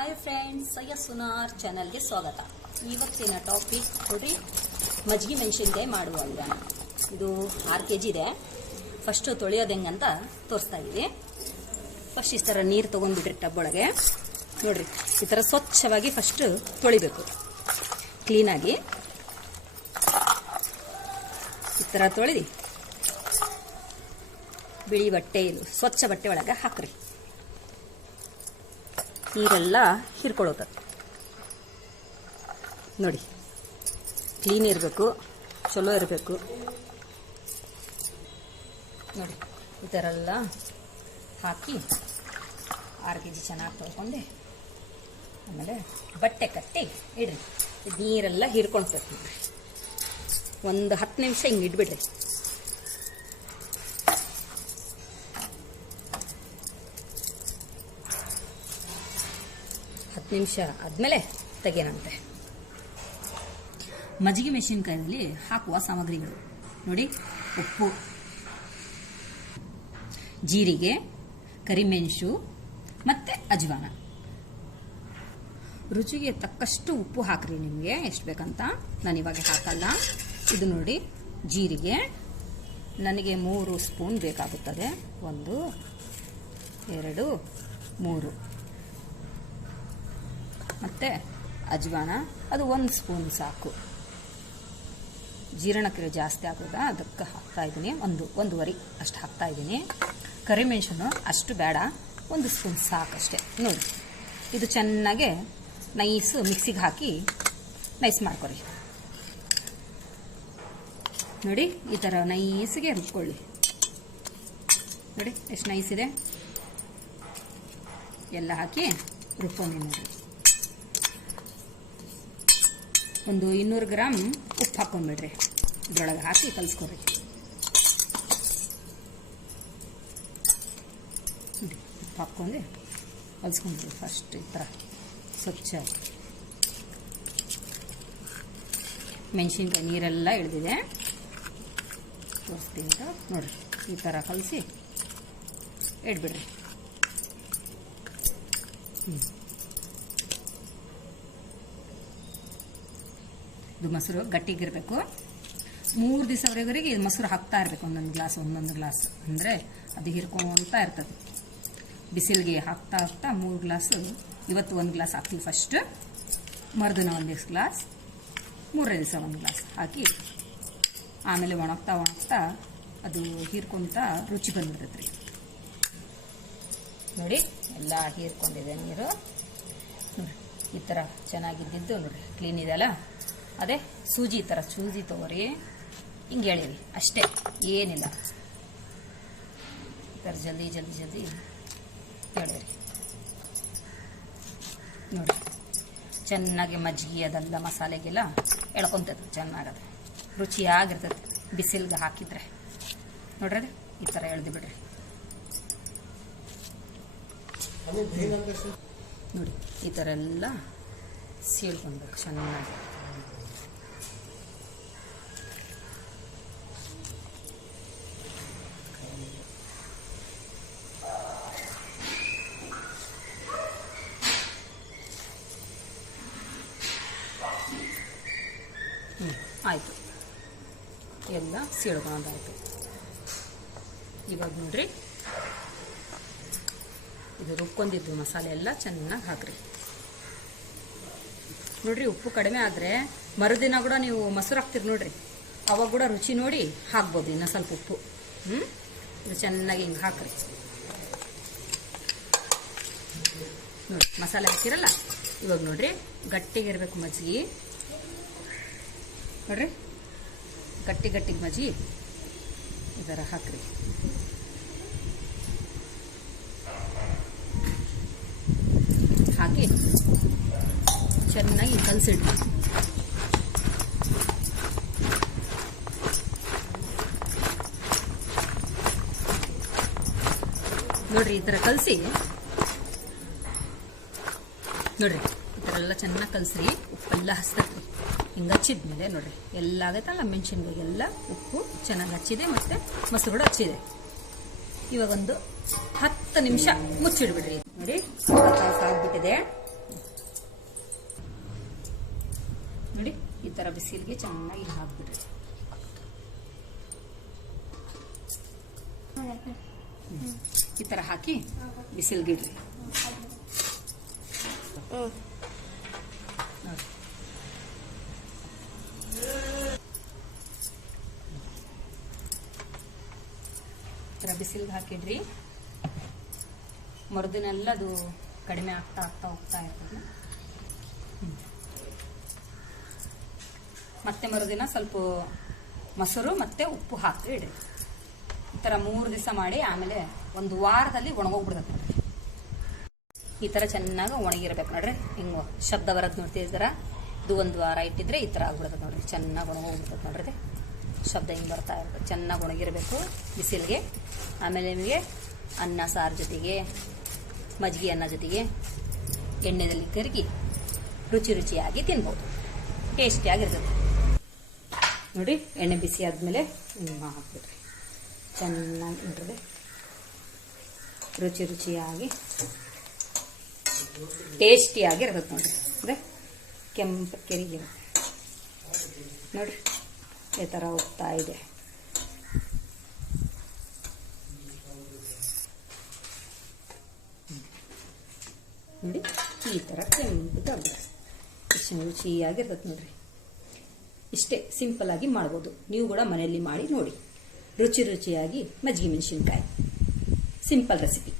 Hi friends, Syed Sunar ಚಾನಲ್ಗೆ ಸ್ವಾಗತ. ಇವತ್ತಿನ ಟಾಪಿಕ್ ನೋಡ್ರಿ, ಮಜ್ಜಿಗೆ ಮೆಣಸಿನ್ಕಾಯಿ ಮಾಡುವ ವಿಧಾನ. ಇದು 6 kg ಇದೆ. ಫಸ್ಟು ತೊಳೆಯೋದು ಹೆಂಗಂತ ತೋರಿಸ್ತಾ ಇದ್ದೀವಿ. ಫಸ್ಟ್ ಈ ಥರ ನೀರು ತೊಗೊಂಡ್ಬಿಟ್ರಿ ಟಬ್ ಒಳಗೆ. ನೋಡ್ರಿ, ಈ ಥರ ಸ್ವಚ್ಛವಾಗಿ ಫಸ್ಟ್ ತೊಳಿಬೇಕು. ಕ್ಲೀನಾಗಿ ಈ ಥರ ತೊಳೆದು ಬಿಳಿ ಬಟ್ಟೆ, ಇದು ಸ್ವಚ್ಛ ಬಟ್ಟೆ ಒಳಗೆ ಹಾಕ್ರಿ. ನೀರೆಲ್ಲ ಹೀರ್ಕೊಳ್ಳೋತದೆ. ನೋಡಿ, ಕ್ಲೀನ್ ಇರಬೇಕು, ಚಲೋ ಇರಬೇಕು. ನೋಡಿ, ಈ ಥರ ಎಲ್ಲ ಹಾಕಿ 6 kg ಚೆನ್ನಾಗಿ ತೊಳ್ಕೊಂಡೆ ಆಮೇಲೆ ಬಟ್ಟೆ ಕಟ್ಟಿ ಇಡ್ರಿ. ಇದು ನೀರೆಲ್ಲ ಹೀರ್ಕೊಳ್ತದೆ. ಒಂದು 10 ನಿಮಿಷ ಹಿಂಗೆ ಇಡ್ಬಿಡ್ರಿ. ನಿಮಿಷ ಆದಮೇಲೆ ತೆಗೆಯನಂತೆ. ಮಜ್ಜಿಗೆ ಮೆಣಸಿನಕಾಯಿಯಲ್ಲಿ ಹಾಕುವ ಸಾಮಗ್ರಿಗಳು ನೋಡಿ: ಉಪ್ಪು, ಜೀರಿಗೆ, ಕರಿಮೆಣಸು ಮತ್ತು ಅಜ್ವಾನ. ರುಚಿಗೆ ತಕ್ಕಷ್ಟು ಉಪ್ಪು ಹಾಕ್ರಿ, ನಿಮಗೆ ಎಷ್ಟು ಬೇಕಂತ. ನಾನು ಇವಾಗ ಹಾಕಲ್ಲ. ಇದು ನೋಡಿ, ಜೀರಿಗೆ ನನಗೆ 3 ಸ್ಪೂನ್ ಬೇಕಾಗುತ್ತದೆ. 1 2 3. ಮತ್ತು ಅಜ್ವಾನ ಅದು 1 ಸ್ಪೂನ್ ಸಾಕು. ಜೀರ್ಣಕ್ರಿಯೆ ಜಾಸ್ತಿ ಆಗೋದಾ, ಅದಕ್ಕೆ ಹಾಕ್ತಾಯಿದ್ದೀನಿ. 1.5 ಅಷ್ಟು ಹಾಕ್ತಾಯಿದ್ದೀನಿ. ಕರಿಮೆಣಸನ್ನು ಅಷ್ಟು ಬೇಡ, 1 ಸ್ಪೂನ್ ಸಾಕಷ್ಟೇ. ನೋಡಿ, ಇದು ಚೆನ್ನಾಗೆ ನೈಸ್ ಮಿಕ್ಸಿಗೆ ಹಾಕಿ ನೈಸ್ ಮಾಡ್ಕೊರಿ. ನೋಡಿ, ಈ ಥರ ನೈಸ್ಗೆ ರುಬ್ಕೊಳ್ಳಿ. ನೋಡಿ ಎಷ್ಟು ನೈಸ್ ಇದೆ. ಎಲ್ಲ ಹಾಕಿ ರುಬ್ಕೊಂಡು ನೋಡಿ. ಒಂದು 200 ಗ್ರಾಮ್ ಉಪ್ಪು ಹಾಕ್ಕೊಂಡ್ಬಿಡ್ರಿ. ಇದ್ರೊಳಗೆ ಹಾಕಿ ಕಲಿಸ್ಕೊರಿ. ಉಪ್ಪು ಹಾಕ್ಕೊಂಡು ಕಲಿಸ್ಕೊಂಡ್ರಿ. ಫಸ್ಟ್ ಈ ಥರ ಸ್ವಚ್ಛ ಮೆಣಸಿನ್ಕಾಯಿ ನೀರೆಲ್ಲ ಇಳಿದಿದೆ. ತೋರಿಸ್ತೀನಿ ಅಂತ ನೋಡಿರಿ. ಈ ಥರ ಕಲಸಿ ಇಡ್ಬಿಡ್ರಿ. ಇದು ಮೊಸರು ಗಟ್ಟಿಗಿರಬೇಕು. 3 ದಿವಸವರೆಗೆ ಇದು ಮೊಸರು ಹಾಕ್ತಾ ಇರಬೇಕು. ಒಂದೊಂದು ಗ್ಲಾಸ್ ಅಂದರೆ ಅದು ಹಿರ್ಕೊತಾ ಇರ್ತದೆ. ಬಿಸಿಲಿಗೆ ಹಾಕ್ತಾ 3 ಗ್ಲಾಸು. ಇವತ್ತು 1 ಗ್ಲಾಸ್ ಹಾಕ್ತೀವಿ ಫಸ್ಟ್, ಮರುದಿನ 1 ಗ್ಲಾಸ್, 3ನೇ ದಿವಸ 1 ಗ್ಲಾಸ್ ಹಾಕಿ ಆಮೇಲೆ ಒಣಗ್ತಾ ಅದು ಹೀರ್ಕೊತಾ ರುಚಿ ಬಂದ್ಬಿಡ್ತೈತೆ ರೀ. ನೋಡಿ, ಎಲ್ಲ ಹೀರ್ಕೊಂಡಿದೆ ನೀರು. ನೋಡಿ, ಈ ಥರ ಚೆನ್ನಾಗಿದ್ದಿದ್ದು ನೋಡಿ, ಕ್ಲೀನ್ ಇದೆಯಲ್ಲ. ಅದೇ ಸೂಜಿ ಥರ ಸೂಜಿ ತೊಗೊರಿ, ಹಿಂಗೆ ಹೇಳಿರಿ ಅಷ್ಟೇ, ಏನಿಲ್ಲ. ಈ ಥರ ಜಲ್ದಿ ಹೇಳಿರಿ. ನೋಡಿ, ಚೆನ್ನಾಗಿ ಮಜ್ಜಿಗೆ ಅದೆಲ್ಲ ಮಸಾಲೆಗೆಲ್ಲ ಎಳ್ಕೊತದೆ. ಚೆನ್ನಾಗದೆ, ರುಚಿಯಾಗಿರ್ತದೆ ಬಿಸಿಲಿಗೆ ಹಾಕಿದ್ರೆ. ನೋಡ್ರಿ, ಈ ಥರ ಎಳ್ದು ಬಿಡ್ರಿ. ನೋಡಿ, ಈ ಥರ ಎಲ್ಲ ಸೀಳ್ಕೊಳ್ಬೇಕು ಚೆನ್ನಾಗಿ. ಆಯಿತು, ಎಲ್ಲ ಸೀಳ್ಕೊಳೋದಾಯಿತು. ಇವಾಗ ನೋಡ್ರಿ, ಇದು ರುಬ್ಕೊಂಡಿದ್ದು ಮಸಾಲೆ ಎಲ್ಲ ಚೆನ್ನಾಗಿ ಹಾಕ್ರಿ. ನೋಡ್ರಿ, ಉಪ್ಪು ಕಡಿಮೆ ಆದರೆ ಮರುದಿನ ಕೂಡ ನೀವು ಮೊಸರು ಹಾಕ್ತೀರಿ ನೋಡ್ರಿ, ಅವಾಗ ಕೂಡ ರುಚಿ ನೋಡಿ ಹಾಕ್ಬೋದು ಇನ್ನೂ ಸ್ವಲ್ಪ ಉಪ್ಪು. ಇದು ಚೆನ್ನಾಗಿ ಹಿಂಗೆ ಹಾಕ್ರಿ. ನೋಡಿ, ಮಸಾಲೆ ಹಾಕಿರಲ್ಲ. ಇವಾಗ ನೋಡ್ರಿ, ಗಟ್ಟಿಗಿರ್ಬೇಕು ಮಜ್ಜಿಗೆ. ನೋಡ್ರಿ, ಗಟ್ಟಿಗೆ ಮಜ್ಜಿಗೆ ಈ ಥರ ಹಾಕ್ರಿ. ಹಾಕಿ ಚೆನ್ನಾಗಿ ಕಲಸಿಡ್ರಿ. ನೋಡ್ರಿ, ಈ ಥರ ಕಲಸಿ ನೋಡ್ರಿ, ಈ ಥರ ಎಲ್ಲ ಚೆನ್ನಾಗಿ ಕಲಸ್ರಿ. ಉಪ್ಪೆಲ್ಲ ಹಚ್ತೈತಿ. ಹಿಂಗೆ ಹಚ್ಚಿದ್ಮೇಲೆ ನೋಡ್ರಿ, ಎಲ್ಲ ಆಗೈತಲ್ಲ ಮೆಣಸಿನ್ಕಾಯಿಗೆಲ್ಲ ಉಪ್ಪು ಚೆನ್ನಾಗಿ ಹಚ್ಚಿದೆ, ಮತ್ತು ಮೊಸರು ಕೂಡ ಹಚ್ಚಿದೆ. ಇವಾಗ ಒಂದು 10 ನಿಮಿಷ ಮುಚ್ಚಿಡ್ಬಿಡ್ರಿ. ನೋಡಿ, ಆಗ್ಬಿಟ್ಟಿದೆ. ಈ ಥರ ಬಿಸಿಲಿಗೆ ಚೆನ್ನಾಗಿ ಹಾಕ್ಬಿಡ್ರಿ. ಈ ಥರ ಹಾಕಿ ಬಿಸಿಲ್ಗಿಡ್ರಿ. ಈ ಥರ ಬಿಸಿಲ್ಗೆ ಹಾಕಿಡ್ರಿ. ಮರುದಿನೆಲ್ಲ ಅದು ಕಡಿಮೆ ಆಗ್ತಾ ಆಗ್ತಾ ಹೋಗ್ತಾ ಇರ್ತದೆ. ಮತ್ತೆ ಮರುದಿನ ಸ್ವಲ್ಪ ಮೊಸರು ಮತ್ತೆ ಉಪ್ಪು ಹಾಕಿ ಇಡ್ರಿ. ಈ ಥರ 3 ದಿವಸ ಮಾಡಿ ಆಮೇಲೆ ಒಂದು ವಾರದಲ್ಲಿ ಒಣಗೋಗ್ಬಿಡ್ತದೆ ನೋಡ್ರಿ. ಈ ಥರ ಚೆನ್ನಾಗಿ ಒಣಗಿರ್ಬೇಕು ನೋಡ್ರಿ. ಹಿಂಗೆ ಶಬ್ದ ಬರೋದು ನೋಡ್ತಿದ್ದೀರ. ಇದು 1 ವಾರ ಇಟ್ಟಿದ್ರೆ ಈ ಥರ ಆಗ್ಬಿಡ್ತದೆ ನೋಡ್ರಿ. ಚೆನ್ನಾಗಿ ಒಣಗೋಗ್ಬಿಡ್ತದೆ ನೋಡ್ರಿ. ಶಬ್ದ ಹಿಂಗೆ ಬರ್ತಾ ಇರ್ತದೆ. ಚೆನ್ನಾಗಿ ಒಣಗಿರಬೇಕು ಬಿಸಿಲಿಗೆ. ಆಮೇಲೆ ನಿಮಗೆ ಅನ್ನ ಸಾರು ಜೊತೆಗೆ, ಮಜ್ಜಿಗೆ ಅನ್ನ ಜೊತೆಗೆ ಎಣ್ಣೆಯಲ್ಲಿ ಕರಗಿ ರುಚಿ ರುಚಿಯಾಗಿ ತಿನ್ಬೋದು. ಟೇಸ್ಟಿಯಾಗಿರ್ತದೆ ನೋಡಿ. ಎಣ್ಣೆ ಬಿಸಿ ಆದಮೇಲೆ ಹಾಕ್ಬಿಡ್ರಿ. ಚೆನ್ನಾಗಿ ನೋಡ್ರಿ ರುಚಿ ರುಚಿಯಾಗಿ ಟೇಸ್ಟಿಯಾಗಿರ್ತದೆ ನೋಡ್ರಿ. ಅಂದರೆ ಕೆಂಪು ಕೆರಿಗೆ ನೋಡ್ರಿ ಈ ಥರ ಹೋಗ್ತಾ ಇದೆ. ನೋಡಿ ಈ ಥರ ಕೆಂಪು ಎಷ್ಟು ರುಚಿಯಾಗಿರ್ತದೆ ನೋಡ್ರಿ. ಇಷ್ಟೇ ಸಿಂಪಲ್ ಆಗಿ ಮಾಡ್ಬೋದು. ನೀವು ಕೂಡ ಮನೆಯಲ್ಲಿ ಮಾಡಿ ನೋಡಿ. ರುಚಿ ರುಚಿಯಾಗಿ ಮಜ್ಜಿಗೆ ಮೆಣಸಿನ್ಕಾಯಿ ಸಿಂಪಲ್ ರೆಸಿಪಿ.